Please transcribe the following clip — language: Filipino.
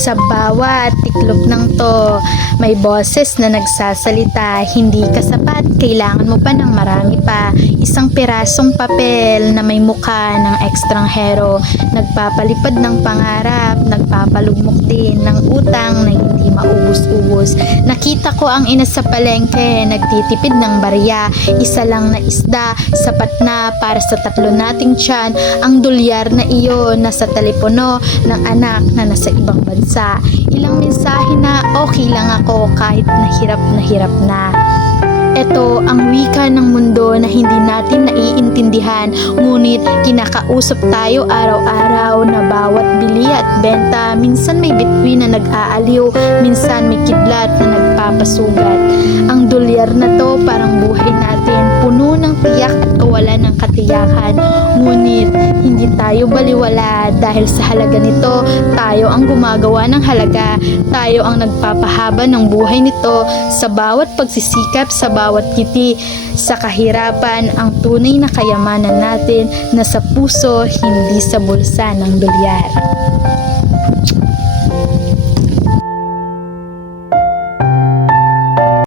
Sa bawat tiklop ng to, may boses na nagsasalita, hindi ka sapat, kailangan mo pa ng marami pa. Isang pirasong papel na may mukha ng ekstranghero, nagpapalipad ng pangarap, nagpapalugmok din ng utang na hindi maubos-ubos. Nakita ko ang ina sa palengke, nagtitipid ng barya, isa lang na isda, sapat na para sa tatlo nating tiyan. Ang dolyar na iyon nasa telepono ng anak na nasa ibang bansa. Ilang mensahe na okay lang ako kahit nahirap na. Ito ang wika ng mundo na hindi natin naiintindihan, ngunit kinakausap tayo araw-araw na bawat bili at benta. Minsan may bituin na nag-aaliw, minsan may kidlat na nagpapasugat. Ang dolyar na to parang buhay natin, puno ng tiyak at kawalan ng katiyakan. Ngunit hindi tayo baliwala dahil sa halaga nito, tayo ang gumagawa ng halaga, tayo ang nagpapahaba ng buhay nito sa bawat pagsisikap, sa bawat ngiti. Sa kahirapan, ang tunay na kayamanan natin nasa puso, hindi sa bulsa ng dolyar.